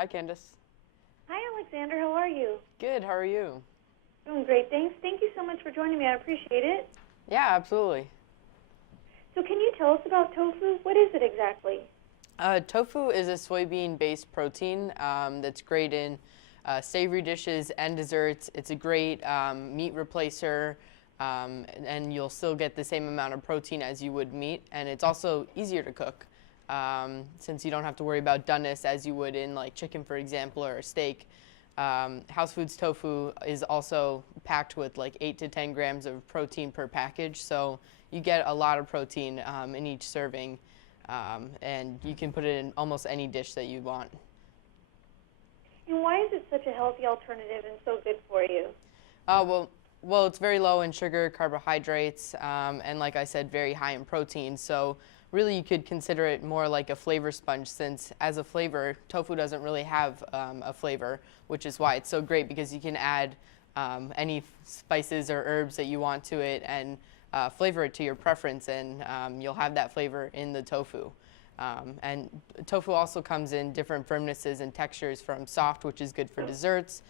Hi, Candace. Hi, Alexander. How are you? Good. How are you? Doing great, thanks. Thank you so much for joining me. I appreciate it. Yeah, absolutely. So can you tell us about tofu? What is it exactly? Tofu is a soybean-based protein that's great in savory dishes and desserts. It's a great meat replacer, and you'll still get the same amount of protein as you would meat. And it's also easier to cook since you don't have to worry about doneness as you would in like chicken, for example, or a steak. House Foods tofu is also packed with like 8 to 10 grams of protein per package, so you get a lot of protein in each serving, and you can put it in almost any dish that you want. And why is it such a healthy alternative and so good for you? Well, it's very low in sugar, carbohydrates, and like I said, very high in protein. So really you could consider it more like a flavor sponge, since as a flavor, tofu doesn't really have a flavor, which is why it's so great, because you can add any spices or herbs that you want to it and flavor it to your preference, and you'll have that flavor in the tofu. And tofu also comes in different firmnesses and textures, from soft, which is good for desserts,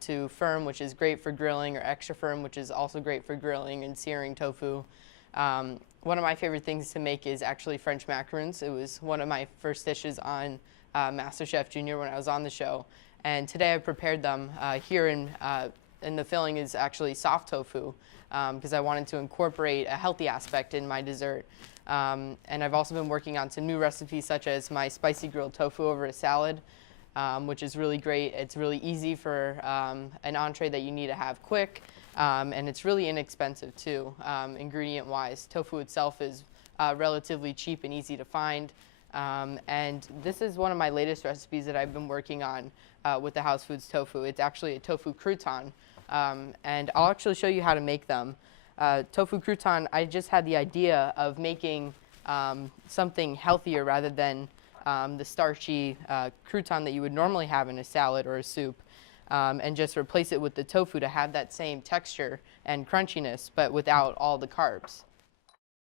to firm, which is great for grilling, or extra firm, which is also great for grilling and searing tofu. One of my favorite things to make is actually French macaroons. It was one of my first dishes on MasterChef Junior when I was on the show. And today I prepared them here, and the filling is actually soft tofu, because I wanted to incorporate a healthy aspect in my dessert. And I've also been working on some new recipes, such as my spicy grilled tofu over a salad, which is really great. It's really easy for an entree that you need to have quick, and it's really inexpensive too, ingredient-wise. Tofu itself is relatively cheap and easy to find. And this is one of my latest recipes that I've been working on with the House Foods tofu. It's actually a tofu crouton, and I'll actually show you how to make them. Tofu crouton, I just had the idea of making something healthier rather than the starchy crouton that you would normally have in a salad or a soup, and just replace it with the tofu to have that same texture and crunchiness, but without all the carbs.